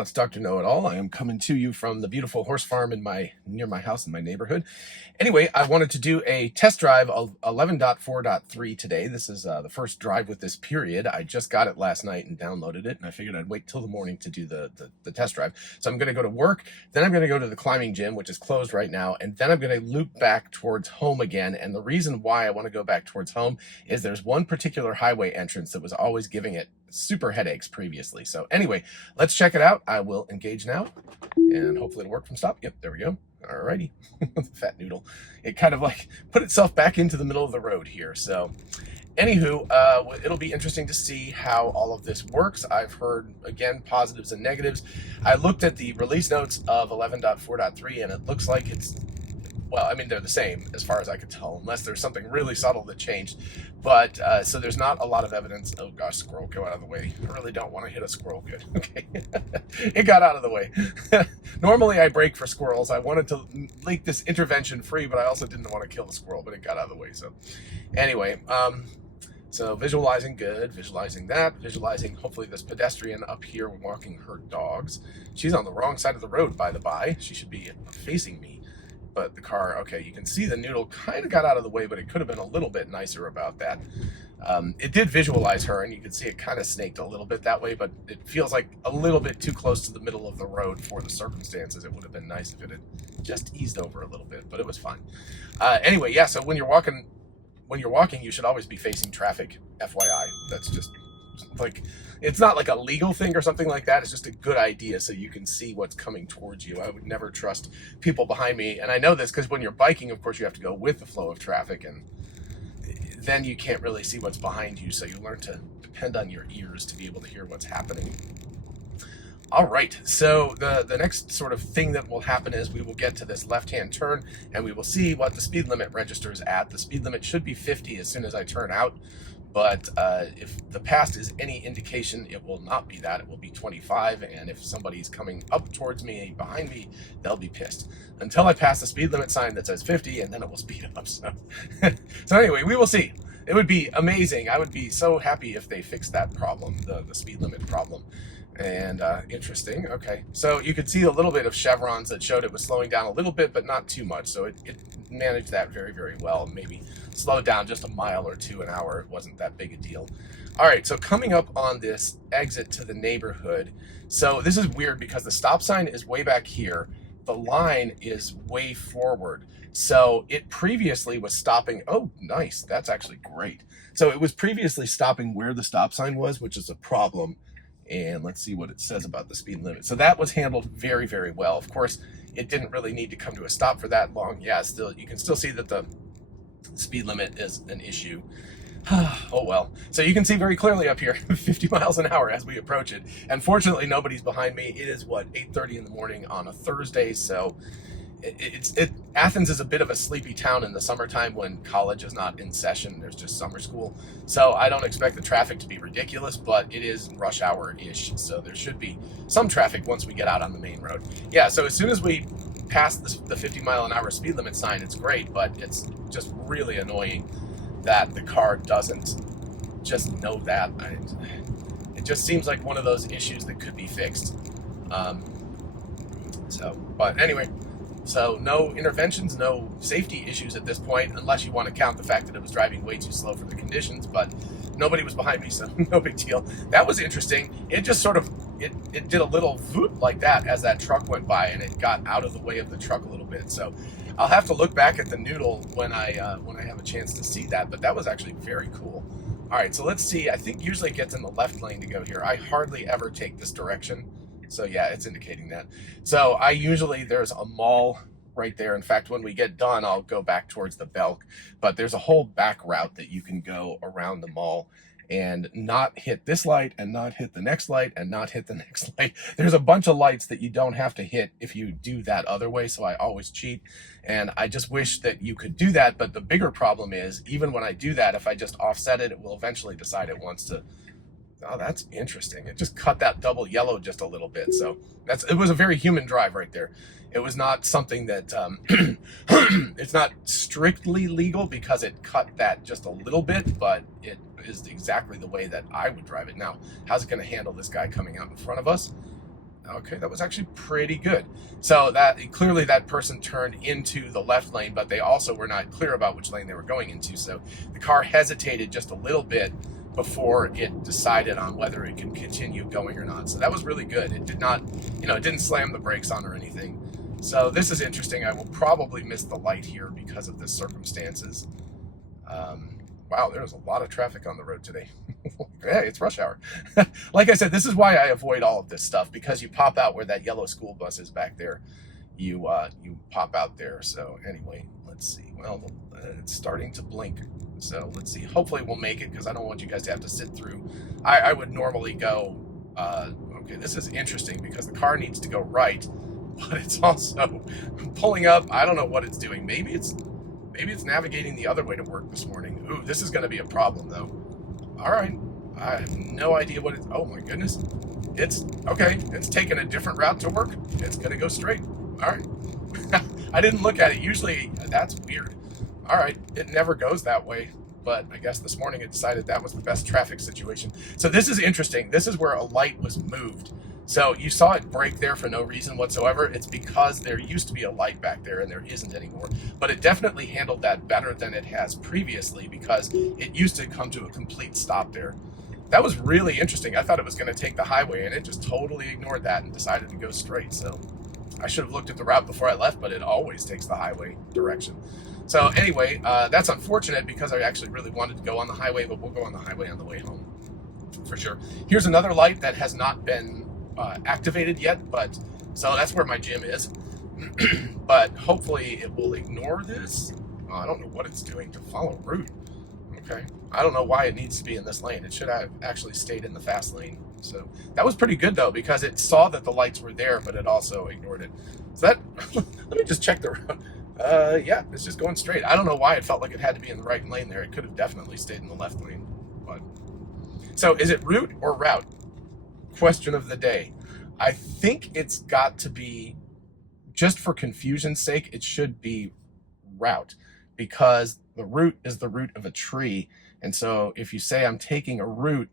Know-It-All. It's Dr. Know-It-All. I am coming to you from the beautiful horse farm near my house in my neighborhood. Anyway, I wanted to do a test drive of 11.4.3 today. This is the first drive with this period. I just got it last night and downloaded it, and I figured I'd wait till the morning to do the test drive. So I'm going to go to work, then I'm going to go to the climbing gym, which is closed right now, and then I'm going to loop back towards home again. And the reason why I want to go back towards home is there's one particular highway entrance that was always giving it super headaches previously. So anyway, let's check it out. I will engage now and hopefully it'll work from stop. Yep, there we go. Alrighty. Fat noodle. It kind of like put itself back into the middle of the road here. So anywho, it'll be interesting to see how all of this works. I've heard, again, positives and negatives. I looked at the release notes of 11.4.3 and it looks like it's, well, I mean, they're the same as far as I could tell, unless there's something really subtle that changed. But so there's not a lot of evidence. Oh gosh, squirrel, go out of the way. I really don't want to hit a squirrel. Good. Okay. It got out of the way. Normally I brake for squirrels. I wanted to make this intervention free, but I also didn't want to kill the squirrel, but it got out of the way. So anyway, so visualizing good, visualizing that, visualizing hopefully this pedestrian up here walking her dogs. She's on the wrong side of the road, by the by. She should be facing me. But the car, okay, you can see the noodle kind of got out of the way, but it could have been a little bit nicer about that. It did visualize her, and you can see it kind of snaked a little bit that way, but it feels like a little bit too close to the middle of the road for the circumstances. It would have been nice if it had just eased over a little bit, but it was fine. Anyway, yeah, so when you're walking, you should always be facing traffic, FYI. That's just like, it's not like a legal thing or something like that. It's just a good idea so you can see what's coming towards you. I would never trust people behind me. And I know this because when you're biking, of course, you have to go with the flow of traffic, and then you can't really see what's behind you. So you learn to depend on your ears to be able to hear what's happening. All right, so the next sort of thing that will happen is we will get to this left-hand turn and we will see what the speed limit registers at. The speed limit should be 50 as soon as I turn out. But if the past is any indication, it will not be that. It will be 25, and if somebody's coming up towards me, behind me, they'll be pissed. Until I pass the speed limit sign that says 50, and then it will speed up. So, so anyway, we will see. It would be amazing. I would be so happy if they fixed that problem, the speed limit problem. And interesting. Okay, so you could see a little bit of chevrons that showed it was slowing down a little bit, but not too much. So it managed that very, very well. Maybe slowed down just a mile or two an hour. It wasn't that big a deal. All right, so coming up on this exit to the neighborhood. So this is weird because the stop sign is way back here. The line is way forward. So it previously was stopping. Oh, nice. That's actually great. So it was previously stopping where the stop sign was, which is a problem. And let's see what it says about the speed limit. So that was handled very, very well. Of course, it didn't really need to come to a stop for that long. Yeah, still, you can still see that the speed limit is an issue. Oh well. So you can see very clearly up here, 50 miles an hour as we approach it. And fortunately, nobody's behind me. It is, what, 8:30 in the morning on a Thursday. So Athens is a bit of a sleepy town in the summertime when college is not in session. There's just summer school. So I don't expect the traffic to be ridiculous, but it is rush hour-ish. So there should be some traffic once we get out on the main road. Yeah, so as soon as we pass the 50 mile an hour speed limit sign, it's great, but it's just really annoying that the car doesn't just know that. It just seems like one of those issues that could be fixed. But anyway, so no interventions, no safety issues at this point, unless you want to count the fact that it was driving way too slow for the conditions, but nobody was behind me, so no big deal. That was interesting. It just sort of, it did a little voop like that as that truck went by, and it got out of the way of the truck a little bit. So I'll have to look back at the noodle when I have a chance to see that, but that was actually very cool. All right, so let's see. I think usually it gets in the left lane to go here. I hardly ever take this direction. So yeah, it's indicating that. So I usually, there's a mall right there. In fact, when we get done, I'll go back towards the Belk, but there's a whole back route that you can go around the mall and not hit this light and not hit the next light and not hit the next light. There's a bunch of lights that you don't have to hit if you do that other way. So I always cheat. And I just wish that you could do that. But the bigger problem is, even when I do that, if I just offset it, it will eventually decide it wants to. Oh, that's interesting. It just cut that double yellow just a little bit. So it was a very human drive right there. It was not something that, it's not strictly legal because it cut that just a little bit, but it is exactly the way that I would drive it. Now, how's it going to handle this guy coming out in front of us? Okay, that was actually pretty good. So that clearly that person turned into the left lane, but they also were not clear about which lane they were going into. So the car hesitated just a little bit before it decided on whether it can continue going or not. So that was really good. It did not, it didn't slam the brakes on or anything. So this is interesting. I will probably miss the light here because of the circumstances. Wow, there's a lot of traffic on the road today. Hey, it's rush hour. Like I said, this is why I avoid all of this stuff, because you pop out where that yellow school bus is back there. You pop out there. So anyway, let's see. Well, it's starting to blink. So let's see. Hopefully we'll make it, because I don't want you guys to have to sit through. I would normally go, okay, this is interesting because the car needs to go right, but it's also pulling up. I don't know what it's doing. Maybe it's navigating the other way to work this morning. Ooh, this is going to be a problem though. All right. I have no idea what it's, oh my goodness. It's, okay, it's taking a different route to work. It's going to go straight. All right. I didn't look at it. Usually, that's weird. All right, it never goes that way. But I guess this morning it decided that was the best traffic situation. So this is interesting. This is where a light was moved. So you saw it break there for no reason whatsoever. It's because there used to be a light back there and there isn't anymore. But it definitely handled that better than it has previously, because it used to come to a complete stop there. That was really interesting. I thought it was going to take the highway, and it just totally ignored that and decided to go straight. So I should have looked at the route before I left, but it always takes the highway direction. So anyway, that's unfortunate, because I actually really wanted to go on the highway, but we'll go on the highway on the way home for sure. Here's another light that has not been activated yet, but so that's where my gym is. But hopefully it will ignore this. Oh, I don't know what it's doing to follow route. Okay, I don't know why it needs to be in this lane. It should have actually stayed in the fast lane. So that was pretty good though, because it saw that the lights were there, but it also ignored it. So that let me just check the road. Yeah, it's just going straight. I don't know why it felt like it had to be in the right lane there. It could have definitely stayed in the left lane. But so is it route or route? Question of the day. I think it's got to be, just for confusion's sake, it should be route, because the root is the root of a tree. And so if you say I'm taking a route,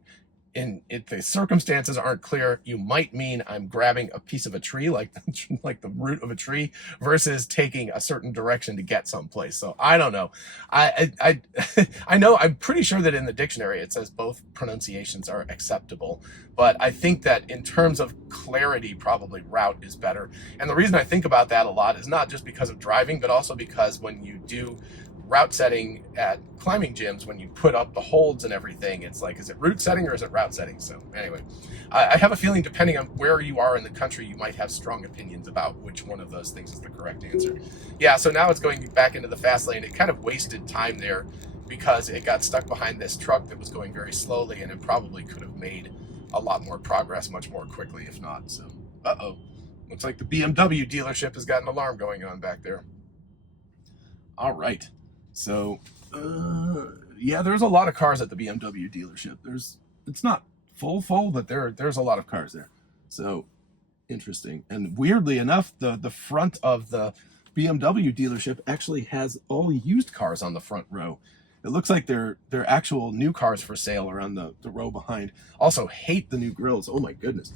and if the circumstances aren't clear, you might mean I'm grabbing a piece of a tree, like the root of a tree, versus taking a certain direction to get someplace. So I don't know. I know, I'm pretty sure that in the dictionary it says both pronunciations are acceptable, but I think that in terms of clarity, probably route is better. And the reason I think about that a lot is not just because of driving, but also because when you do route setting at climbing gyms, when you put up the holds and everything, it's like, is it route setting or is it route setting? So anyway, I have a feeling, depending on where you are in the country, you might have strong opinions about which one of those things is the correct answer. Yeah, so now it's going back into the fast lane. It kind of wasted time there because it got stuck behind this truck that was going very slowly, and it probably could have made a lot more progress much more quickly if not. So, looks like the BMW dealership has got an alarm going on back there. All right. So, yeah, there's a lot of cars at the BMW dealership. It's not full, but there's a lot of cars there. So, interesting. And weirdly enough, the front of the BMW dealership actually has all used cars on the front row. It looks like they're actual new cars for sale are on the row behind. Also, hate the new grills. Oh my goodness.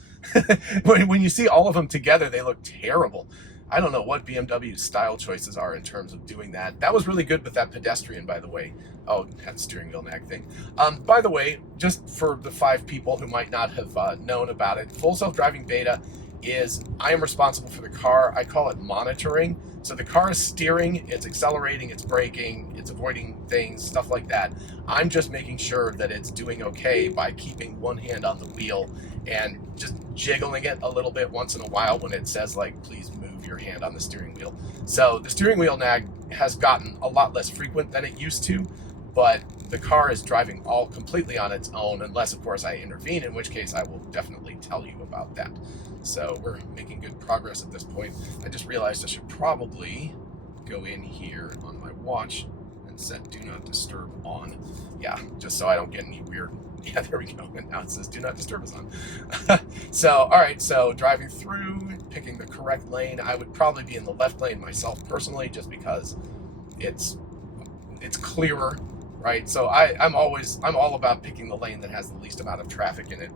When you see all of them together, they look terrible. I don't know what BMW's style choices are in terms of doing that. That was really good with that pedestrian, by the way. Oh, that steering wheel nag thing. By the way, just for the 5 people who might not have known about it, full self-driving beta is, I am responsible for the car. I call it monitoring. So the car is steering, it's accelerating, it's braking, it's avoiding things, stuff like that. I'm just making sure that it's doing okay by keeping one hand on the wheel and just jiggling it a little bit once in a while when it says, like, please move your hand on the steering wheel. So the steering wheel nag has gotten a lot less frequent than it used to, but the car is driving all completely on its own, unless, of course, I intervene, in which case I will definitely tell you about that. So we're making good progress at this point. I just realized I should probably go in here on my watch and set Do Not Disturb on. Yeah, just so I don't get any weird... Yeah, there we go. And now it says Do Not Disturb is on. So, all right, so driving through, picking the correct lane. I would probably be in the left lane myself personally, just because it's clearer, right? So I'm all about picking the lane that has the least amount of traffic in it.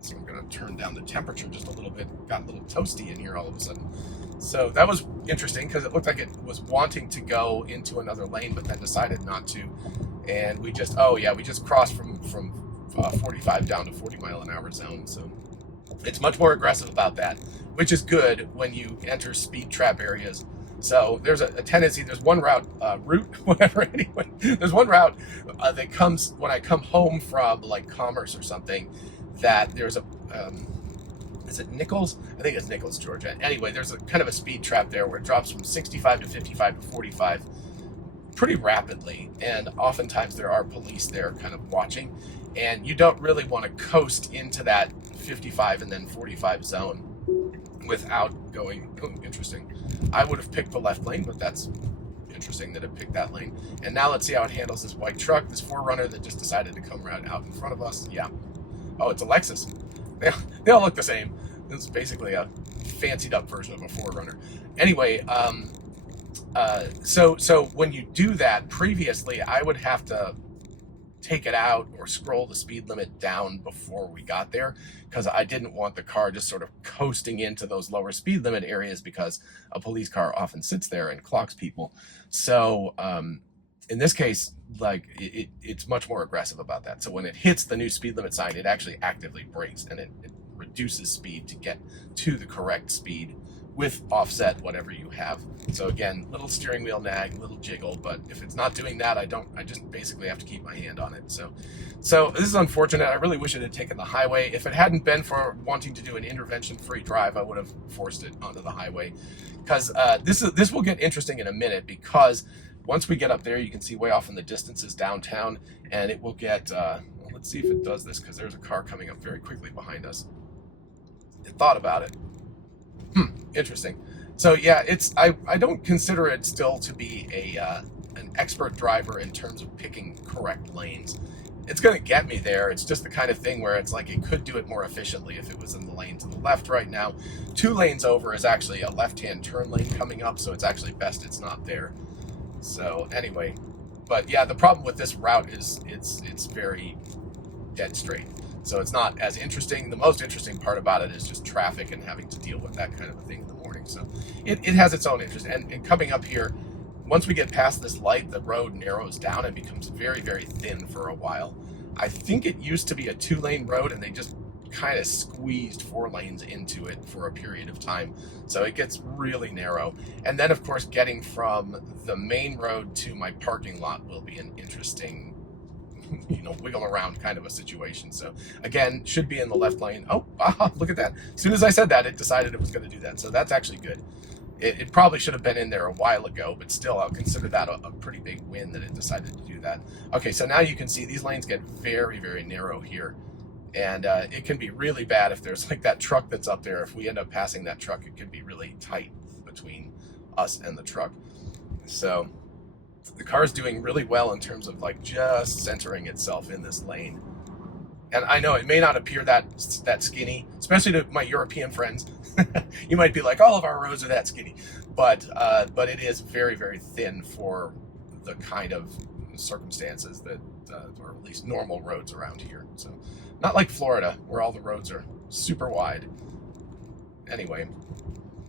So I'm going to turn down the temperature just a little bit. Got a little toasty in here all of a sudden. So that was interesting because it looked like it was wanting to go into another lane, but then decided not to. And we just, oh yeah, we just crossed from 45 down to 40-mile-an-hour zone. So it's much more aggressive about that, which is good when you enter speed trap areas. So there's a tendency, there's one route, whatever, anyway, there's one route that comes when I come home from like Commerce or something, that there's a, is it Nichols? I think it's Nichols, Georgia. Anyway, there's a kind of a speed trap there where it drops from 65 to 55 to 45 pretty rapidly. And oftentimes there are police there kind of watching, and you don't really want to coast into that 55 and then 45 zone without going, oh, interesting. I would have picked the left lane, but that's interesting that it picked that lane. And now let's see how it handles this white truck, this 4Runner that just decided to come right out in front of us. Yeah. Oh, it's a Lexus. They all look the same. It's basically a fancied up version of a 4Runner. Anyway, so when you do that, previously I would have to take it out or scroll the speed limit down before we got there, because I didn't want the car just sort of coasting into those lower speed limit areas, because a police car often sits there and clocks people. So in this case, like it's much more aggressive about that. So when it hits the new speed limit sign, it actually actively brakes, and it reduces speed to get to the correct speed with offset whatever you have. So again, little steering wheel nag, little jiggle, but if it's not doing that, I just basically have to keep my hand on it. So this is unfortunate. I really wish it had taken the highway. If it hadn't been for wanting to do an intervention-free drive, I would have forced it onto the highway, because this will get interesting in a minute, because once we get up there, you can see way off in the distance is downtown, and it will get, well, let's see if it does this, because there's a car coming up very quickly behind us. It thought about it. Interesting. So yeah, I don't consider it still to be an expert driver in terms of picking correct lanes. It's going to get me there. It's just the kind of thing where it's like it could do it more efficiently if it was in the lane to the left right now. 2 lanes over is actually a left-hand turn lane coming up, so it's actually best it's not there. So anyway, but yeah, the problem with this route is it's very dead straight. So it's not as interesting. The most interesting part about it is just traffic and having to deal with that kind of a thing in the morning. So it has its own interest. And coming up here, once we get past this light, the road narrows down and becomes very, very thin for a while. I think it used to be a 2-lane road, and they just kind of squeezed 4 lanes into it for a period of time. So it gets really narrow. And then, of course, getting from the main road to my parking lot will be an interesting, wiggle around kind of a situation. So again, should be in the left lane. Oh, look at that. As soon as I said that, it decided it was going to do that. So that's actually good. It probably should have been in there a while ago, but still, I'll consider that a pretty big win that it decided to do that. Okay, so now you can see these lanes get very, very narrow here. And it can be really bad if there's like that truck that's up there. If we end up passing that truck, it could be really tight between us and the truck. So the car's doing really well in terms of like just centering itself in this lane. And I know it may not appear that skinny, especially to my European friends. You might be like, all of our roads are that skinny, but it is very, very thin for the kind of circumstances that, or at least normal roads around here. So not like Florida, where all the roads are super wide. Anyway,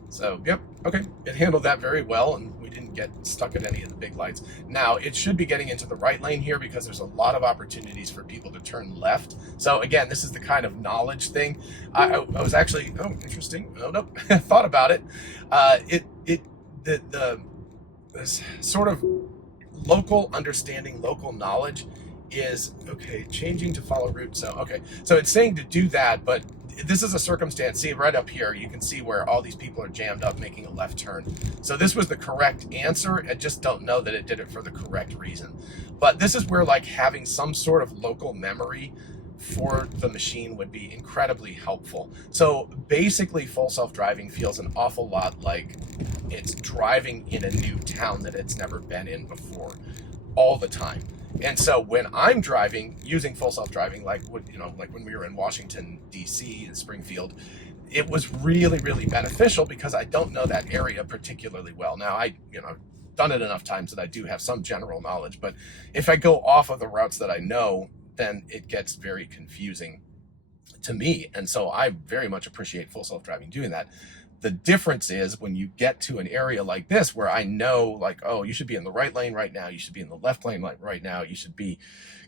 so yep, okay, it handled that very well, and we didn't get stuck at any of the big lights. Now it should be getting into the right lane here, because there's a lot of opportunities for people to turn left. So again, this is the kind of knowledge thing. I was actually, oh, interesting. Oh no, thought about it. The sort of local understanding, local knowledge is, okay, changing to follow route. So, okay, so it's saying to do that, but this is a circumstance. See, right up here, you can see where all these people are jammed up making a left turn. So this was the correct answer. I just don't know that it did it for the correct reason. But this is where like having some sort of local memory for the machine would be incredibly helpful. So basically, full self-driving feels an awful lot like it's driving in a new town that it's never been in before, all the time. And so when I'm driving using full self-driving, like when we were in Washington, D.C. and Springfield, it was really, really beneficial because I don't know that area particularly well. Now I've done it enough times that I do have some general knowledge, but if I go off of the routes that I know, then it gets very confusing. to me. And so I very much appreciate full self-driving doing that. The difference is when you get to an area like this where I know, like, oh, you should be in the right lane right now, you should be in the left lane right now, you should be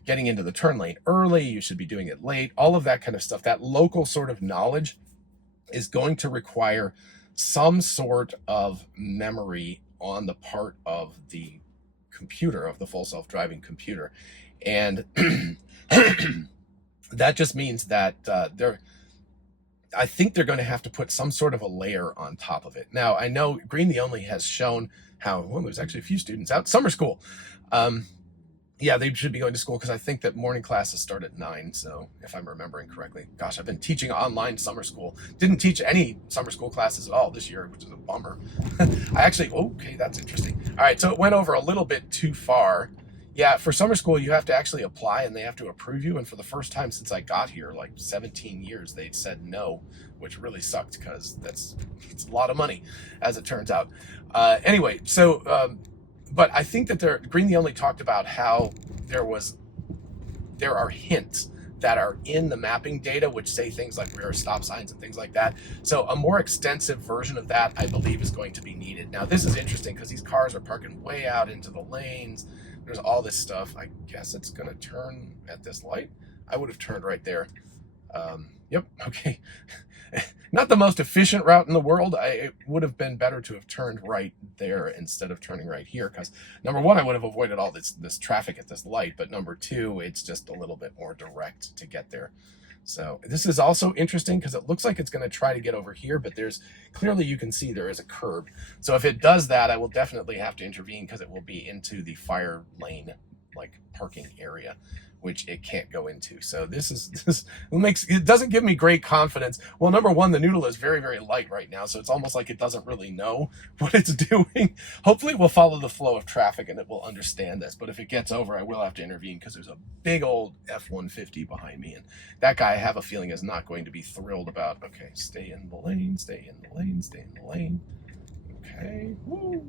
getting into the turn lane early, you should be doing it late, all of that kind of stuff. That local sort of knowledge is going to require some sort of memory on the part of the computer, of the full self-driving computer. And that just means that I think they're going to have to put some sort of a layer on top of it. Now, I know Green the Only has shown how, well, there's actually a few students out summer school. Yeah, they should be going to school because I think that morning classes start at 9. So if I'm remembering correctly, gosh, I've been teaching online summer school. Didn't teach any summer school classes at all this year, which is a bummer. I actually, okay, that's interesting. All right, so it went over a little bit too far. Yeah, for summer school, you have to actually apply and they have to approve you. And for the first time since I got here, like 17 years, they said no, which really sucked because it's a lot of money, as it turns out. Anyway, so, but I think that Green the Only talked about how there are hints that are in the mapping data, which say things like where are stop signs and things like that. So a more extensive version of that, I believe, is going to be needed. Now, this is interesting because these cars are parking way out into the lanes. There's all this stuff. I guess it's going to turn at this light. I would have turned right there. Yep. Okay. Not the most efficient route in the world. It would have been better to have turned right there instead of turning right here. Because number one, I would have avoided all this traffic at this light. But number two, it's just a little bit more direct to get there. So this is also interesting because it looks like it's going to try to get over here, but there's clearly, you can see there is a curb. So if it does that, I will definitely have to intervene because it will be into the fire lane, like parking area, which it can't go into. So this it doesn't give me great confidence. Well, number one, the noodle is very, very light right now. So it's almost like it doesn't really know what it's doing. Hopefully it will follow the flow of traffic and it will understand this. But if it gets over, I will have to intervene because there's a big old F-150 behind me. And that guy, I have a feeling, is not going to be thrilled about, okay, stay in the lane, stay in the lane, stay in the lane. Okay, woo.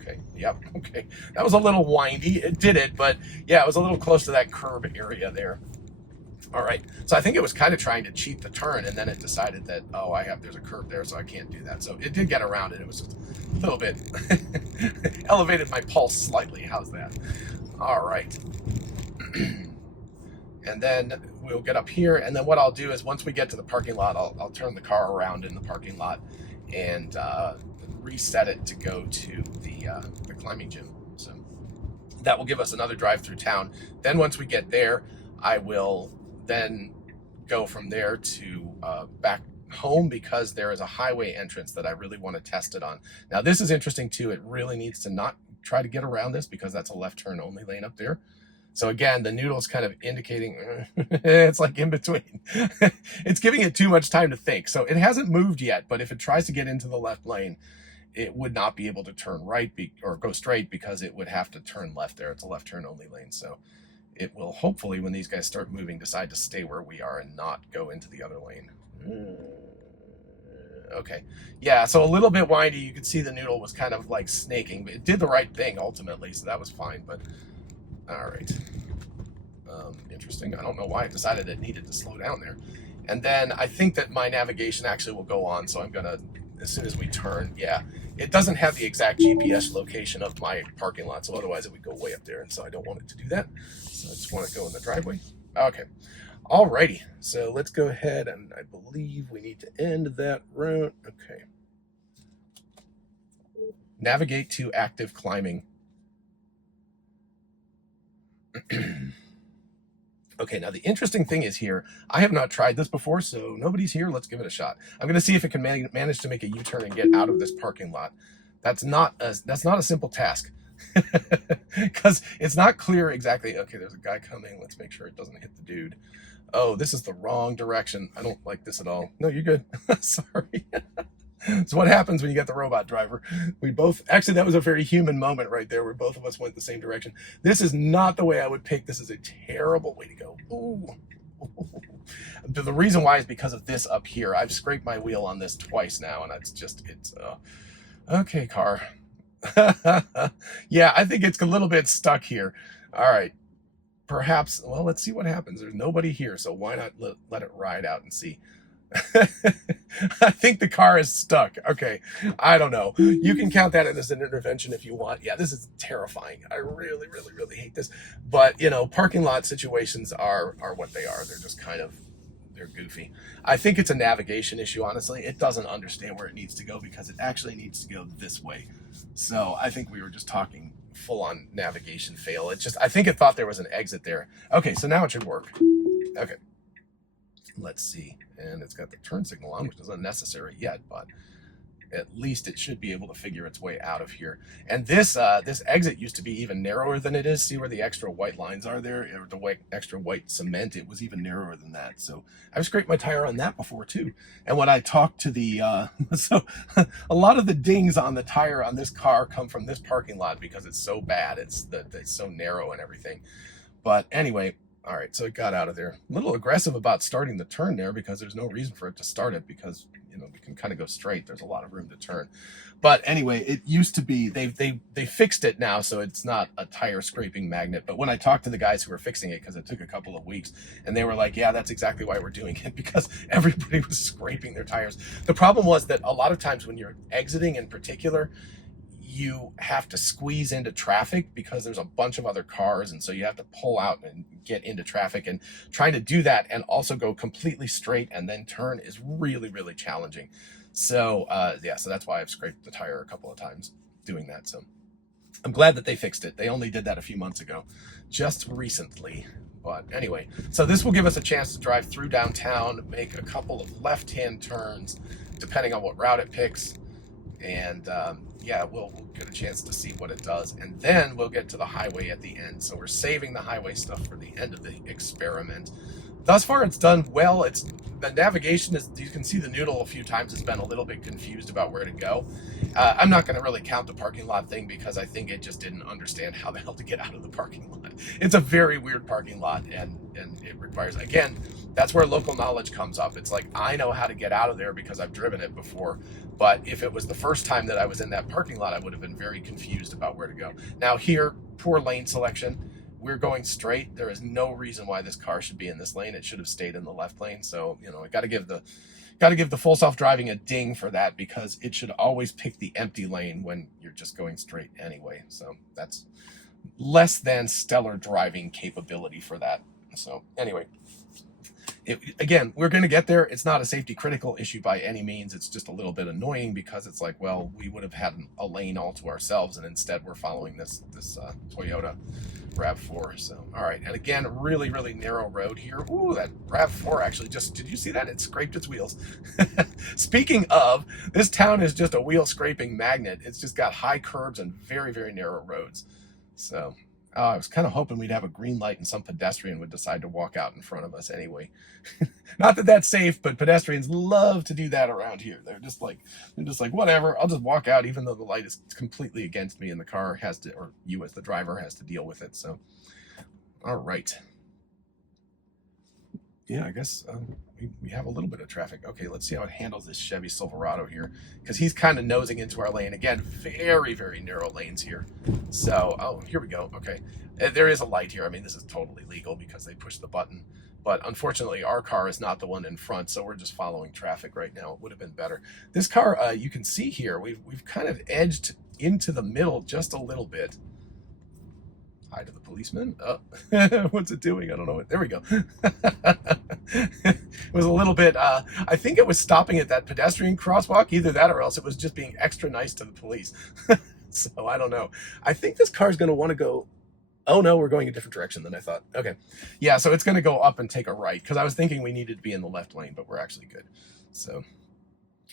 Okay, yep, okay. That was a little windy. It did it, but yeah, it was a little close to that curb area there. All right, so I think it was kind of trying to cheat the turn, and then it decided that, oh, there's a curb there, so I can't do that. So it did get around it. It was just a little bit, elevated my pulse slightly. How's that? All right. And then we'll get up here, and then what I'll do is once we get to the parking lot, I'll turn the car around in the parking lot and reset it to go to the climbing gym. So that will give us another drive through town. Then once we get there, I will then go from there to back home because there is a highway entrance that I really want to test it on. Now this is interesting too. It really needs to not try to get around this because that's a left turn only lane up there. So again, the noodle's kind of indicating it's like in between. It's giving it too much time to think. So it hasn't moved yet, but if it tries to get into the left lane, it would not be able to turn right or go straight because it would have to turn left there. It's a left turn only lane. So it will hopefully, when these guys start moving, decide to stay where we are and not go into the other lane. Okay. Yeah, so a little bit windy. You could see the noodle was kind of like snaking, but it did the right thing ultimately, so that was fine. But all right. Interesting. I don't know why it decided it needed to slow down there. And then I think that my navigation actually will go on, so I'm going to, as soon as we turn, yeah, it doesn't have the exact GPS location of my parking lot, so otherwise it would go way up there, and so I don't want it to do that. So I just want to go in the driveway. Okay. Alrighty, so let's go ahead, and I believe we need to end that route. Okay. Navigate to active climbing. Okay, now the interesting thing is here, I have not tried this before, so nobody's here. Let's give it a shot. I'm going to see if it can manage to make a U-turn and get out of this parking lot. That's not a simple task because it's not clear exactly. Okay, there's a guy coming. Let's make sure it doesn't hit the dude. Oh, this is the wrong direction. I don't like this at all. No, you're good. Sorry. It's what happens when you get the robot driver. We both, actually, that was a very human moment right there where both of us went the same direction. This is not the way I would pick. This is a terrible way to go. Ooh. The reason why is because of this up here. I've scraped my wheel on this twice now, and okay, car. Yeah, I think it's a little bit stuck here. All right. perhaps, well, let's see what happens. There's nobody here, so why not let it ride out and see. I think the car is stuck. Okay, I don't know. You can count that as an intervention if you want. Yeah, this is terrifying. I really, really, really hate this. But, you know, parking lot situations are what they are. They're just kind of, they're goofy. I think it's a navigation issue, honestly. It doesn't understand where it needs to go because it actually needs to go this way. So I think we were just talking full-on navigation fail. It just, I think it thought there was an exit there. Okay, so now it should work. Okay, let's see. And it's got the turn signal on, which is unnecessary yet, but at least it should be able to figure its way out of here. And this this exit used to be even narrower than it is. See where the extra white lines are there, or the extra white cement? It was even narrower than that. So I've scraped my tire on that before too. And when I talked to the so a lot of the dings on the tire on this car come from this parking lot because it's so bad. It's so narrow and everything. But anyway, all right, so it got out of there. A little aggressive about starting the turn there because there's no reason for it to start it because, you know, we can kind of go straight. There's a lot of room to turn. But anyway, it used to be, they fixed it now, so it's not a tire scraping magnet. But when I talked to the guys who were fixing it, because it took a couple of weeks, and they were like, yeah, that's exactly why we're doing it, because everybody was scraping their tires. The problem was that a lot of times when you're exiting in particular, you have to squeeze into traffic because there's a bunch of other cars, and so you have to pull out and get into traffic, and trying to do that and also go completely straight and then turn is really, really challenging. So yeah, so that's why I've scraped the tire a couple of times doing that. So I'm glad that they fixed it. They only did that a few months ago, just recently. But anyway, so this will give us a chance to drive through downtown, make a couple of left-hand turns depending on what route it picks. And yeah, we'll get a chance to see what it does, and then we'll get to the highway at the end. So we're saving the highway stuff for the end of the experiment. Thus far, it's done well. It's the navigation is, you can see the noodle a few times has been a little bit confused about where to go. I'm not going to really count the parking lot thing because I think it just didn't understand how the hell to get out of the parking lot. It's a very weird parking lot, and it requires, again, that's where local knowledge comes up. It's like, I know how to get out of there because I've driven it before. But if it was the first time that I was in that parking lot, I would have been very confused about where to go. Now here, poor lane selection. We're going straight. There is no reason why this car should be in this lane. It should have stayed in the left lane. So, you know, I got to give the full self-driving a ding for that, because it should always pick the empty lane when you're just going straight anyway. So that's less than stellar driving capability for that. So anyway, again, we're going to get there. It's not a safety critical issue by any means. It's just a little bit annoying because it's like, well, we would have had a lane all to ourselves, and instead we're following this Toyota RAV4. So, all right. And again, really, really narrow road here. Ooh, that RAV4 actually just, did you see that? It scraped its wheels. Speaking of, this town is just a wheel scraping magnet. It's just got high curbs and very, very narrow roads. So I was kind of hoping we'd have a green light and some pedestrian would decide to walk out in front of us anyway. Not that that's safe, but pedestrians love to do that around here. They're just like, whatever, I'll just walk out even though the light is completely against me and the car has to, or you as the driver has to deal with it. So, all right. Yeah, I guess we have a little bit of traffic. Okay, let's see how it handles this Chevy Silverado here, because he's kind of nosing into our lane. Again, very, very narrow lanes here. So, oh, here we go. Okay, there is a light here. I mean, this is totally legal because they pushed the button. But unfortunately, our car is not the one in front, so we're just following traffic right now. It would have been better. This car, you can see here, we've kind of edged into the middle just a little bit. Hi to the policeman. Oh, what's it doing? I don't know. There we go. It was a little bit, I think it was stopping at that pedestrian crosswalk. Either that or else it was just being extra nice to the police. So I don't know. I think this car is going to want to go, oh no, we're going a different direction than I thought. Okay. Yeah, so it's going to go up and take a right, because I was thinking we needed to be in the left lane, but we're actually good. So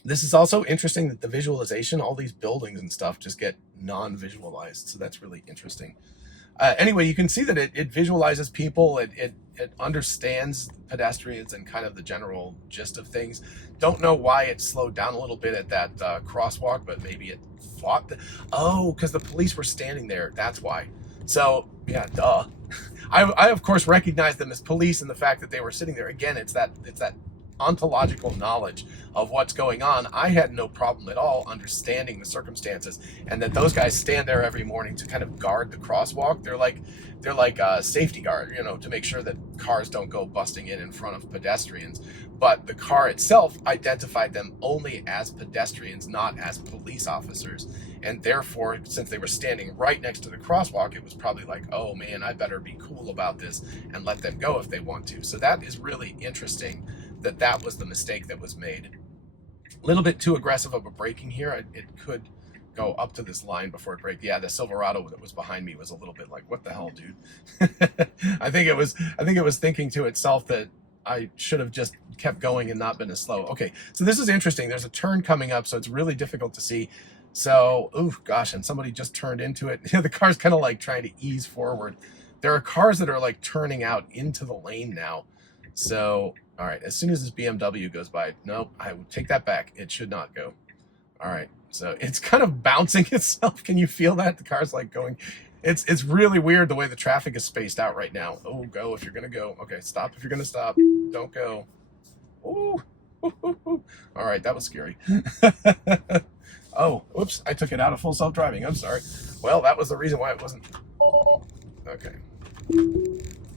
this is also interesting that the visualization, all these buildings and stuff just get non-visualized. So that's really interesting. Anyway, you can see that it visualizes people. It understands pedestrians and kind of the general gist of things. Don't know why it slowed down a little bit at that crosswalk, but maybe it thought that, oh, because the police were standing there. That's why. So yeah, duh. I of course recognize them as police, and the fact that they were sitting there. Again, it's that ontological knowledge of what's going on, I had no problem at all understanding the circumstances, and that those guys stand there every morning to kind of guard the crosswalk. They're like a safety guard, you know, to make sure that cars don't go busting in front of pedestrians. But the car itself identified them only as pedestrians, not as police officers. And therefore, since they were standing right next to the crosswalk, it was probably like, oh man, I better be cool about this and let them go if they want to. So that is really interesting that that was the mistake that was made. A little bit too aggressive of a braking here. It could go up to this line before it braked. Yeah, the Silverado that was behind me was a little bit like, what the hell, dude? I think it was thinking to itself that I should have just kept going and not been as slow. Okay, so this is interesting. There's a turn coming up, so it's really difficult to see. So, oh gosh, and somebody just turned into it. The car's kind of like trying to ease forward. There are cars that are like turning out into the lane now. So, all right, as soon as this BMW goes by, no, I would take that back. It should not go. All right, so it's kind of bouncing itself. Can you feel that? The car's like going. It's really weird the way the traffic is spaced out right now. Oh, go if you're gonna go. Okay, stop if you're gonna stop. Don't go. Ooh. All right, that was scary. Oh, oops, I took it out of full self-driving. I'm sorry. Well, that was the reason why it wasn't. Okay.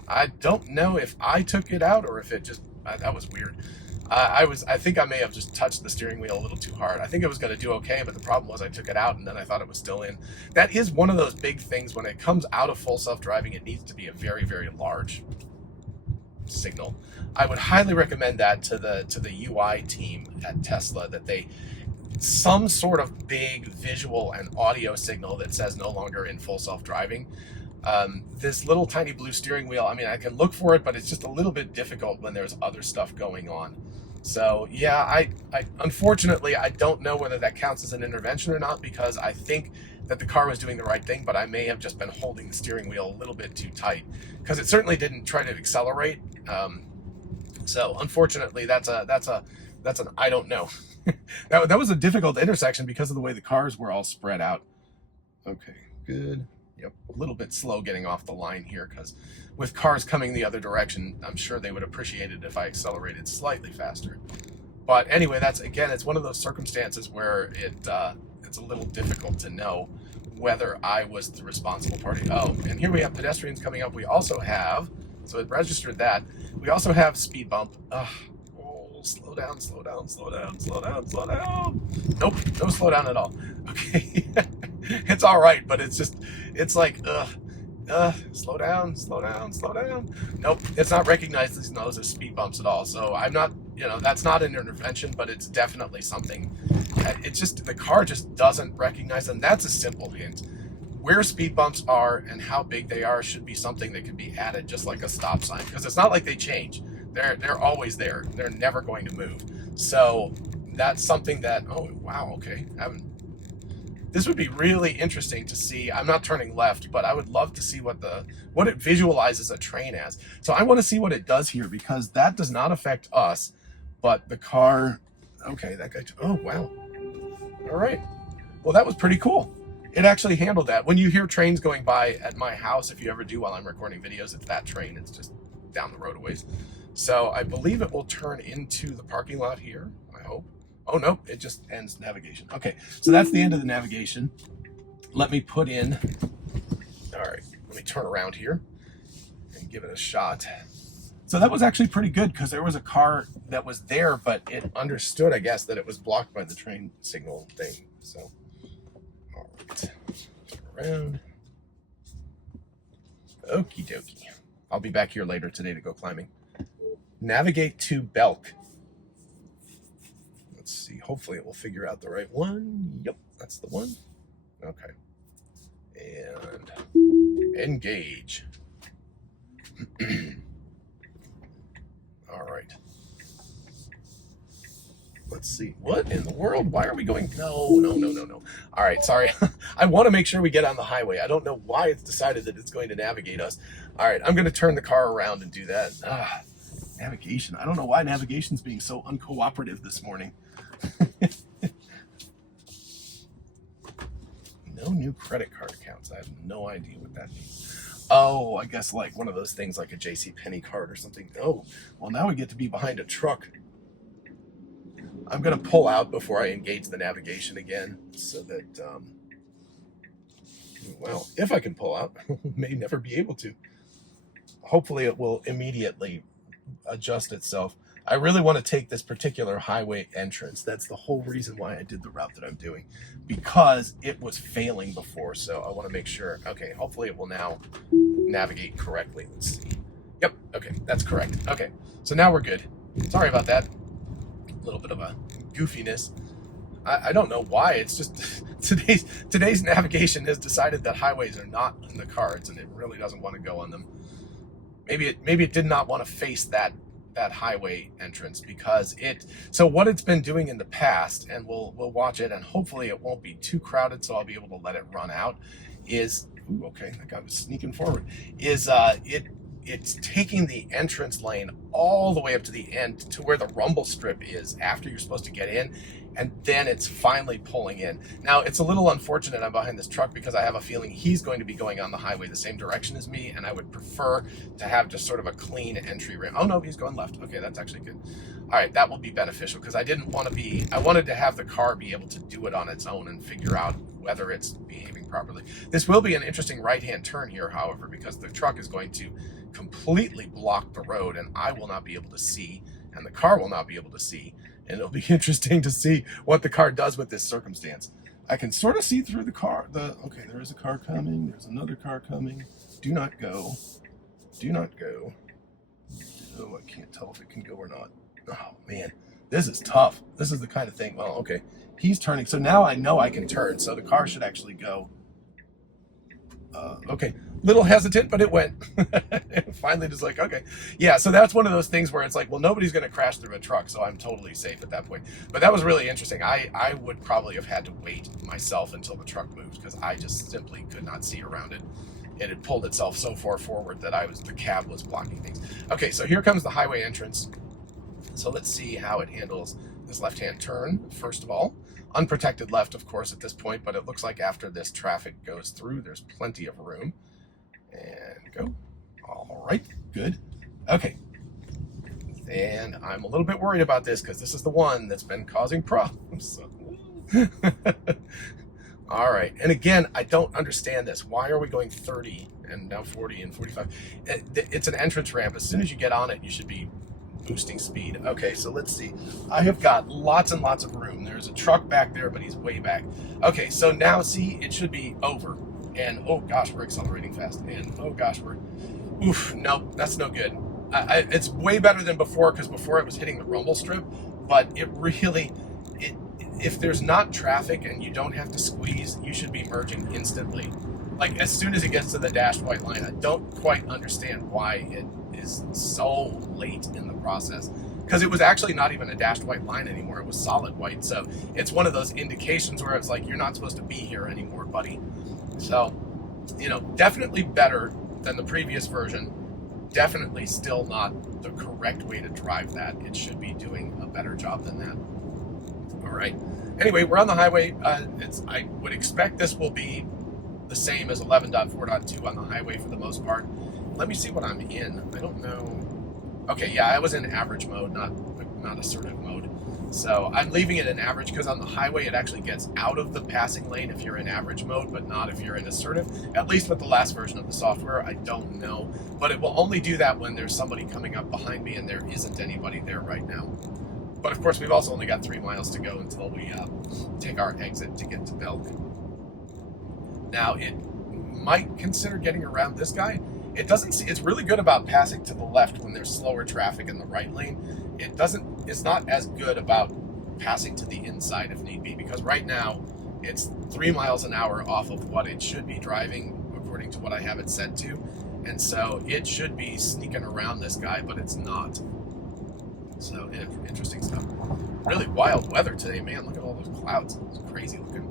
I don't know if I took it out or if it just, that was weird. I think I may have just touched the steering wheel a little too hard. I think it was going to do okay, but the problem was I took it out and then I thought it was still in. That is one of those big things. When it comes out of full self-driving, it needs to be a very, very large signal. I would highly recommend that to the UI team at Tesla, that they some sort of big visual and audio signal that says no longer in full self-driving. This little tiny blue steering wheel, I mean, I can look for it, but it's just a little bit difficult when there's other stuff going on. So yeah, I unfortunately, I don't know whether that counts as an intervention or not, because I think that the car was doing the right thing, but I may have just been holding the steering wheel a little bit too tight, because it certainly didn't try to accelerate. So unfortunately, that's an I don't know. That was a difficult intersection because of the way the cars were all spread out. Okay, good. Yep, a little bit slow getting off the line here, because with cars coming the other direction, I'm sure they would appreciate it if I accelerated slightly faster. But anyway, that's, again, it's one of those circumstances where it's a little difficult to know whether I was the responsible party. Oh, and here we have pedestrians coming up. We also have, so it registered that. We also have speed bump. Slow down, slow down, slow down, slow down, slow down. Nope, no slow down at all. Okay, it's all right, but it's just, it's like, slow down, slow down, slow down. Nope, it's not recognized those as speed bumps at all. So I'm not, that's not an intervention, but it's definitely something. It's just, the car just doesn't recognize them. That's a simple hint. Where speed bumps are and how big they are should be something that can be added, just like a stop sign, because it's not like they change. They're always there. They're never going to move. So that's something that, oh, wow, okay. This would be really interesting to see. I'm not turning left, but I would love to see what it visualizes a train as. So I want to see what it does here, because that does not affect us, but the car, okay, that guy, oh, wow. All right. Well, that was pretty cool. It actually handled that. When you hear trains going by at my house, if you ever do while I'm recording videos, it's that train. It's just down the road a ways. So I believe it will turn into the parking lot here, I hope. Oh, no, it just ends navigation. Okay, so that's the end of the navigation. Let me put in, all right, let me turn around here and give it a shot. So that was actually pretty good, because there was a car that was there, but it understood, I guess, that it was blocked by the train signal thing. So, all right, turn around. Okie dokie. I'll be back here later today to go climbing. Navigate to Belk. Let's see. Hopefully it will figure out the right one. Yep, that's the one. Okay. And engage. All right. Let's see. What in the world? Why are we going? No. All right, sorry. I want to make sure we get on the highway. I don't know why it's decided that it's going to navigate us. All right, I'm going to turn the car around and do that. Navigation. I don't know why navigation's being so uncooperative this morning. No new credit card accounts. I have no idea what that means. Oh, I guess like one of those things like a JCPenney card or something. Oh, well, now we get to be behind a truck. I'm going to pull out before I engage the navigation again so that, well, if I can pull out, may never be able to. Hopefully it will immediately adjust itself. I really want to take this particular highway entrance. That's the whole reason why I did the route that I'm doing, because it was failing before. So I want to make sure. Okay, hopefully it will now navigate correctly. Let's see. Yep, okay, that's correct. Okay, so now we're good. Sorry about that. A little bit of a goofiness. I don't know why. It's just today's navigation has decided that highways are not in the cards, and it really doesn't want to go on them. Maybe it did not want to face that highway entrance because so what it's been doing in the past, and we'll watch it, and hopefully it won't be too crowded, so I'll be able to let it run out, is, ooh, okay, that guy was sneaking forward, is it's taking the entrance lane all the way up to the end to where the rumble strip is after you're supposed to get in, and then it's finally pulling in. Now, it's a little unfortunate I'm behind this truck because I have a feeling he's going to be going on the highway the same direction as me, and I would prefer to have just sort of a clean entry ramp. Oh no, he's going left. Okay, that's actually good. All right, that will be beneficial because I wanted to have the car be able to do it on its own and figure out whether it's behaving properly. This will be an interesting right-hand turn here, however, because the truck is going to completely block the road, and I will not be able to see, and the car will not be able to see. And it'll be interesting to see what the car does with this circumstance. I can sort of see through the car. Okay, there is a car coming. There's another car coming. Do not go. Do not go. Oh, I can't tell if it can go or not. Oh, man. This is tough. This is the kind of thing. Well, okay. He's turning. So now I know I can turn. So the car should actually go. Okay. Little hesitant, but it went. Finally just like, okay. Yeah, so that's one of those things where it's like, well, nobody's going to crash through a truck, so I'm totally safe at that point. But that was really interesting. I would probably have had to wait myself until the truck moved because I just simply could not see around it. It had pulled itself so far forward that the cab was blocking things. Okay, so here comes the highway entrance. So let's see how it handles this left-hand turn, first of all. Unprotected left, of course, at this point, but it looks like after this traffic goes through, there's plenty of room. And go. All right, good. Okay. And I'm a little bit worried about this because this is the one that's been causing problems. So. All right. And again, I don't understand this. Why are we going 30 and now 40 and 45? It's an entrance ramp. As soon as you get on it, you should be boosting speed. Okay, so let's see. I have got lots and lots of room. There's a truck back there, but he's way back. Okay, so now see, it should be over. And oh gosh, we're accelerating fast. And oh gosh, no, that's no good. It's way better than before because before it was hitting the rumble strip, but if there's not traffic and you don't have to squeeze, you should be merging instantly. Like as soon as it gets to the dashed white line, I don't quite understand why it is so late in the process. Because it was actually not even a dashed white line anymore. It was solid white. So it's one of those indications where it's like, you're not supposed to be here anymore, buddy. So, definitely better than the previous version. Definitely still not the correct way to drive that. It should be doing a better job than that. All right. Anyway, we're on the highway. I would expect this will be the same as 11.4.2 on the highway for the most part. Let me see what I'm in. I don't know. Okay, yeah, I was in average mode, not assertive mode. So I'm leaving it in average because on the highway it actually gets out of the passing lane if you're in average mode, but not if you're in assertive. At least with the last version of the software, I don't know. But it will only do that when there's somebody coming up behind me and there isn't anybody there right now. But of course, we've also only got 3 miles to go until we take our exit to get to Belk. Now, it might consider getting around this guy. It's really good about passing to the left when there's slower traffic in the right lane. It's not as good about passing to the inside if need be, because right now it's 3 miles an hour off of what it should be driving according to what I have it set to. And so it should be sneaking around this guy, but it's not. So yeah, interesting stuff. Really wild weather today, man. Look at all those clouds. It's crazy looking.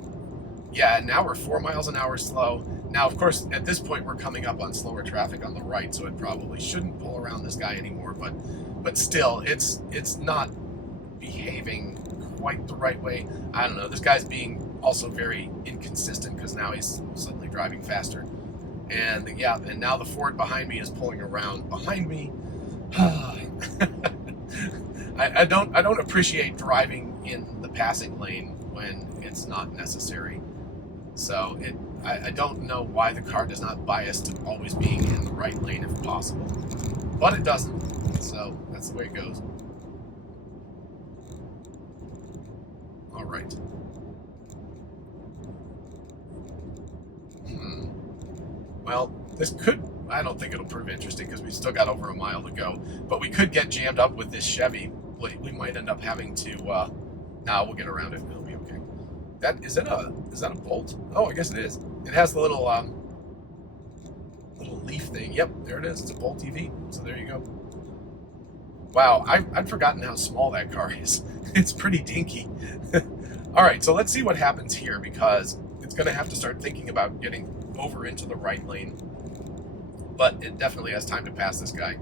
Yeah, and now we're 4 miles an hour slow. Now, of course, at this point, we're coming up on slower traffic on the right, so it probably shouldn't pull around this guy anymore. But still, it's not behaving quite the right way. I don't know. This guy's being also very inconsistent because now he's suddenly driving faster. And yeah, and now the Ford behind me is pulling around behind me. I don't appreciate driving in the passing lane when it's not necessary. So I don't know why the car does not bias to always being in the right lane if possible, but it doesn't. So that's the way it goes. All right. Well, this could, I don't think it'll prove interesting because we still got over a mile to go, but we could get jammed up with this Chevy. We might end up having to, now we'll get around it. It'll be okay. Is that a Bolt? Oh, I guess it is. It has the little leaf thing. Yep, there it is. It's a Bolt EV. So there you go. Wow, I'd forgotten how small that car is. It's pretty dinky. All right, so let's see what happens here because it's going to have to start thinking about getting over into the right lane. But it definitely has time to pass this guy.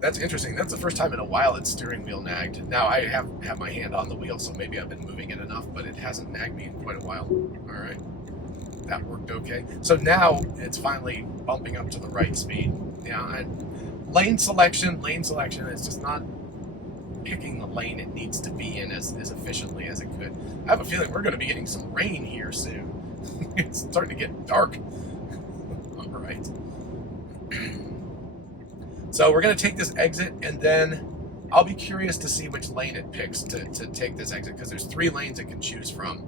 That's interesting. That's the first time in a while its steering wheel nagged. Now, I have my hand on the wheel, so maybe I've been moving it enough, but it hasn't nagged me in quite a while. All right. That worked okay. So now it's finally bumping up to the right speed. Yeah, and lane selection is just not picking the lane it needs to be in as efficiently as it could. I have a feeling we're going to be getting some rain here soon. It's starting to get dark. All right. So we're going to take this exit, and then I'll be curious to see which lane it picks to take this exit, because there's 3 lanes it can choose from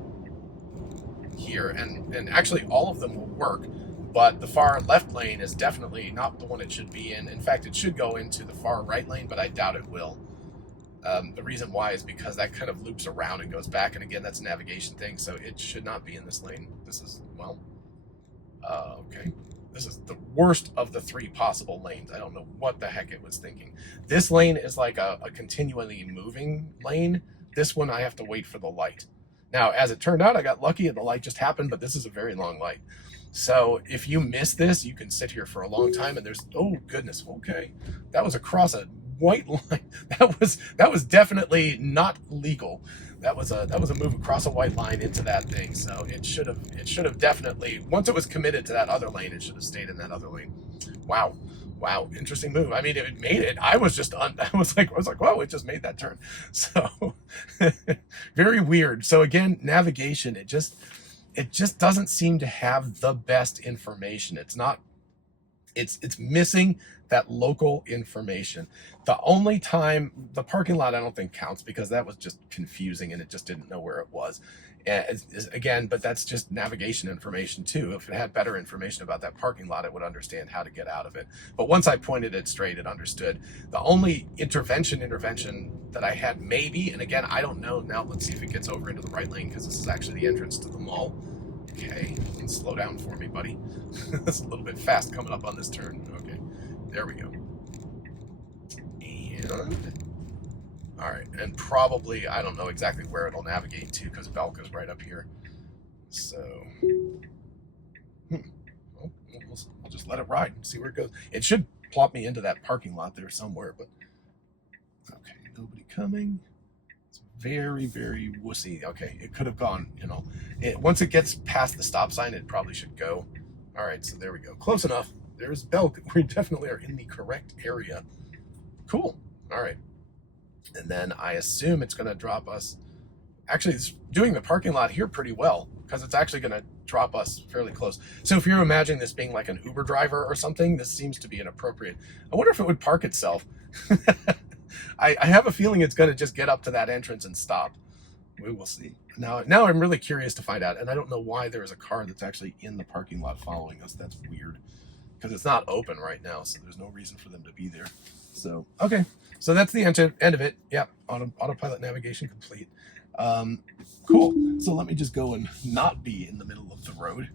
here, and actually all of them will work, but the far left lane is definitely not the one it should be in. In fact, it should go into the far right lane, but I doubt it will. The reason why is because that kind of loops around and goes back, and again, that's a navigation thing, so it should not be in this lane. This is, well, okay. This is the worst of the 3 possible lanes. I don't know what the heck it was thinking. This lane is like a continually moving lane. This one, I have to wait for the light. Now, as it turned out, I got lucky and the light just happened, but this is a very long light. So if you miss this, you can sit here for a long time, and there's, oh goodness, okay. That was across a white line. That was definitely not legal. That was a move across a white line into that thing. So it should have definitely, once it was committed to that other lane, it should have stayed in that other lane. Wow, interesting move. I mean, it made it. I was like, wow, it just made that turn. So very weird. So again, navigation, it just doesn't seem to have the best information. It's missing that local information. The only time, the parking lot I don't think counts because that was just confusing and it just didn't know where it was. Again, but that's just navigation information too. If it had better information about that parking lot, it would understand how to get out of it. But once I pointed it straight, it understood. The only intervention that I had maybe, and again, I don't know. Now let's see if it gets over into the right lane because this is actually the entrance to the mall. Okay, you can slow down for me, buddy. That's a little bit fast coming up on this turn. Okay, there we go. And, all right, and probably, I don't know exactly where it'll navigate to because Belka's right up here. So, well, we'll just let it ride and see where it goes. It should plop me into that parking lot there somewhere, but okay, nobody coming. Very, very wussy. Okay, it could have gone, once it gets past the stop sign, it probably should go. All right, so there we go. Close enough. There's Belk. We definitely are in the correct area. Cool. All right. And then I assume it's going to drop us. Actually, it's doing the parking lot here pretty well because it's actually going to drop us fairly close. So if you're imagining this being like an Uber driver or something, this seems to be inappropriate. I wonder if it would park itself. I have a feeling it's going to just get up to that entrance and stop. We will see. Now I'm really curious to find out, and I don't know why there is a car that's actually in the parking lot following us. That's weird, because it's not open right now, so there's no reason for them to be there. So, okay. So that's the end of it. Yep, autopilot navigation complete. Cool. So let me just go and not be in the middle of the road.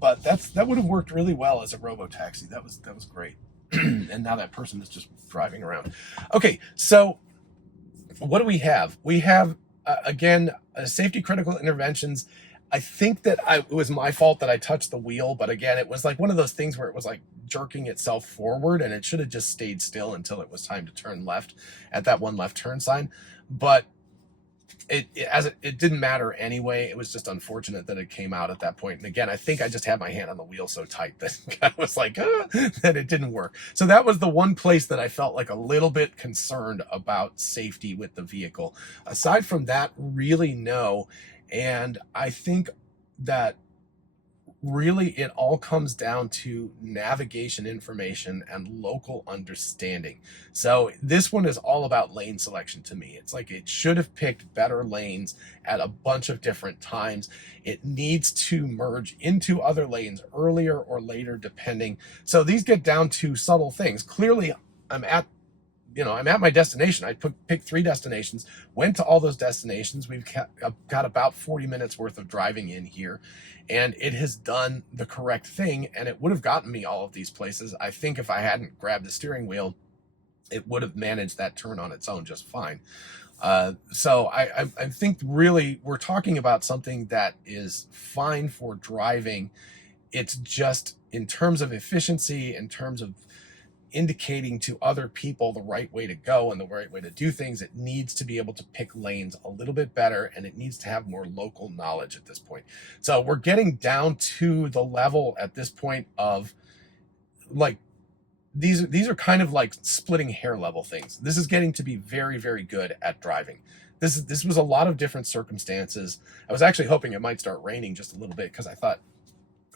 But that would have worked really well as a robo-taxi. That was great. And now that person is just driving around. Okay, so what do we have? We have, again, safety critical interventions. I think that it was my fault that I touched the wheel, but again, it was like one of those things where it was like jerking itself forward, and it should have just stayed still until it was time to turn left at that one left turn sign. But it didn't matter anyway. It was just unfortunate that it came out at that point. And again, I think I just had my hand on the wheel so tight that I was like, that it didn't work. So that was the one place that I felt like a little bit concerned about safety with the vehicle. Aside from that, really no. And I think that really it all comes down to navigation information and local understanding. So this one is all about lane selection to me. It's like it should have picked better lanes at a bunch of different times. It needs to merge into other lanes earlier or later depending. So these get down to subtle things. Clearly I'm at my destination. I picked 3 destinations, went to all those destinations. We've got about 40 minutes worth of driving in here, and it has done the correct thing, and it would have gotten me all of these places. I think if I hadn't grabbed the steering wheel, it would have managed that turn on its own just fine. So I think really we're talking about something that is fine for driving. It's just in terms of efficiency, in terms of indicating to other people the right way to go and the right way to do things, it needs to be able to pick lanes a little bit better, and it needs to have more local knowledge at this point. So we're getting down to the level at this point of like, these are kind of like splitting hair level things. This is getting to be very, very good at driving. This was a lot of different circumstances. I was actually hoping it might start raining just a little bit, because I thought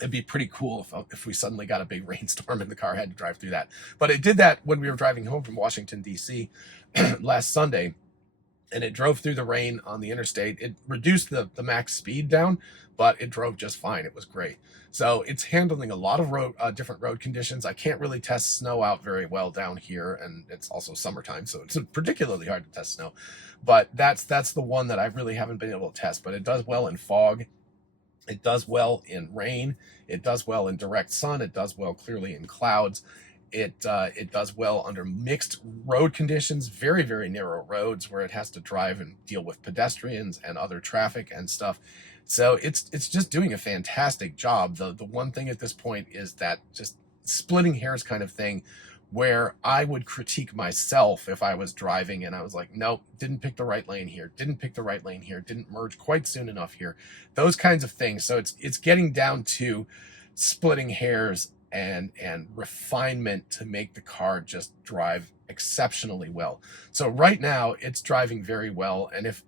it'd be pretty cool if we suddenly got a big rainstorm and the car had to drive through that. But it did that when we were driving home from Washington, D.C. last Sunday, and it drove through the rain on the interstate. It reduced the max speed down, but it drove just fine. It was great. So it's handling a lot of different road conditions. I can't really test snow out very well down here, and it's also summertime, so it's particularly hard to test snow. But that's the one that I really haven't been able to test. But it does well in fog. It does well in rain. It does well in direct sun. It does well clearly in clouds. It does well under mixed road conditions, very, very narrow roads where it has to drive and deal with pedestrians and other traffic and stuff. So it's just doing a fantastic job. The one thing at this point is that just splitting hairs kind of thing, where I would critique myself if I was driving and I was like, nope, didn't pick the right lane here, didn't pick the right lane here, didn't merge quite soon enough here, those kinds of things. So it's getting down to splitting hairs and refinement to make the car just drive exceptionally well. So right now it's driving very well. And if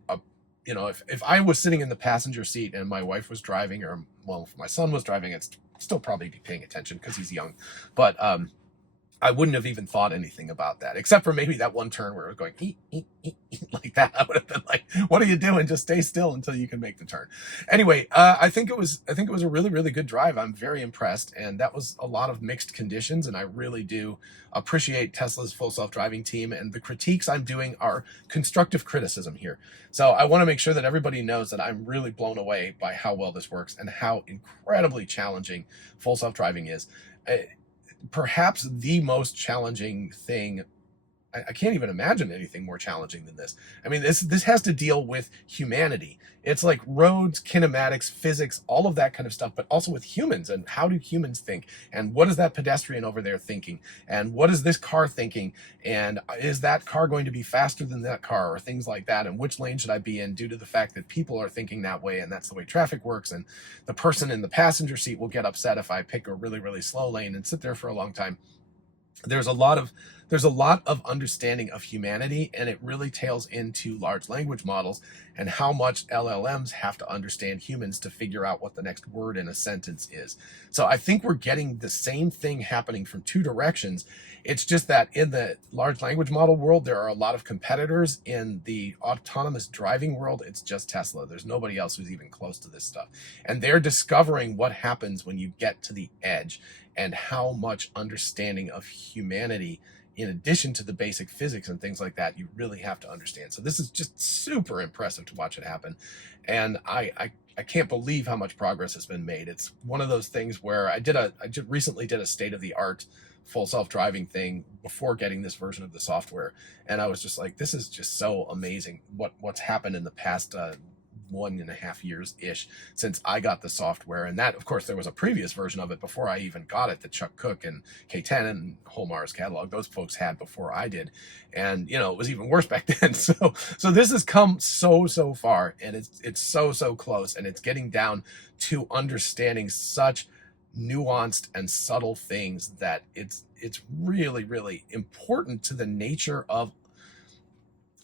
I was sitting in the passenger seat and my wife was driving, or well, if my son was driving, I'd still probably be paying attention because he's young. But I wouldn't have even thought anything about that, except for maybe that one turn where it was going eat, like that. I would have been like, "What are you doing? Just stay still until you can make the turn." Anyway, I think it was a really, really good drive. I'm very impressed, and that was a lot of mixed conditions. And I really do appreciate Tesla's full self-driving team. And the critiques I'm doing are constructive criticism here. So I want to make sure that everybody knows that I'm really blown away by how well this works and how incredibly challenging full self-driving is. Perhaps the most challenging thing. I can't even imagine anything more challenging than this. I mean, this has to deal with humanity. It's like roads, kinematics, physics, all of that kind of stuff, but also with humans, and how do humans think? And what is that pedestrian over there thinking? And what is this car thinking? And is that car going to be faster than that car, or things like that? And which lane should I be in, due to the fact that people are thinking that way, and that's the way traffic works. And the person in the passenger seat will get upset if I pick a really, really slow lane and sit there for a long time. There's a lot of understanding of humanity, and it really tails into large language models and how much LLMs have to understand humans to figure out what the next word in a sentence is. So I think we're getting the same thing happening from 2 directions. It's just that in the large language model world, there are a lot of competitors. In the autonomous driving world, it's just Tesla. There's nobody else who's even close to this stuff. And they're discovering what happens when you get to the edge, and how much understanding of humanity, in addition to the basic physics and things like that, you really have to understand. So this is just super impressive to watch it happen. And I can't believe how much progress has been made. It's one of those things where I just recently did a state-of-the-art full self-driving thing before getting this version of the software. And I was just like, this is just so amazing what's happened in the past 1.5 years-ish since I got the software. And that, of course, there was a previous version of it before I even got it that Chuck Cook and K10 and whole Mars catalog, those folks had before I did. And, you know, it was even worse back then. So this has come so far, and it's so close, and it's getting down to understanding such nuanced and subtle things that it's really important to the nature of,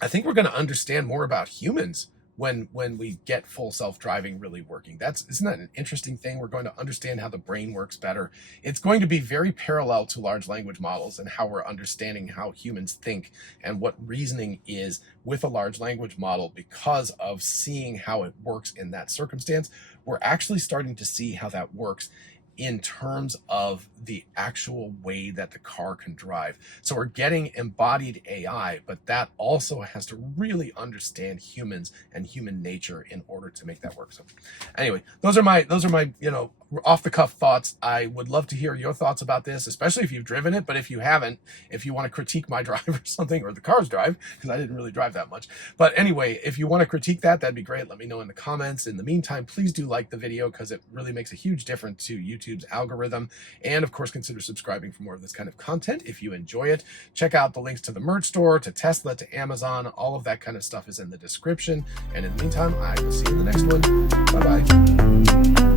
I think we're going to understand more about humans when we get full self-driving really working. Isn't that an interesting thing? We're going to understand how the brain works better. It's going to be very parallel to large language models and how we're understanding how humans think and what reasoning is with a large language model. Because of seeing how it works in that circumstance, we're actually starting to see how that works in terms of the actual way that the car can drive. So we're getting embodied AI, but that also has to really understand humans and human nature in order to make that work. So anyway, those are my, you know, off the cuff thoughts. I would love to hear your thoughts about this, especially if you've driven it. But if you haven't, if you want to critique my drive or something, or the car's drive, because I didn't really drive that much. But anyway, if you want to critique that, that'd be great. Let me know in the comments. In the meantime, please do like the video, because it really makes a huge difference to YouTube's algorithm. And of course, consider subscribing for more of this kind of content if you enjoy it. Check out the links to the merch store, to Tesla, to Amazon. All of that kind of stuff is in the description. And in the meantime, I will see you in the next one. Bye-bye.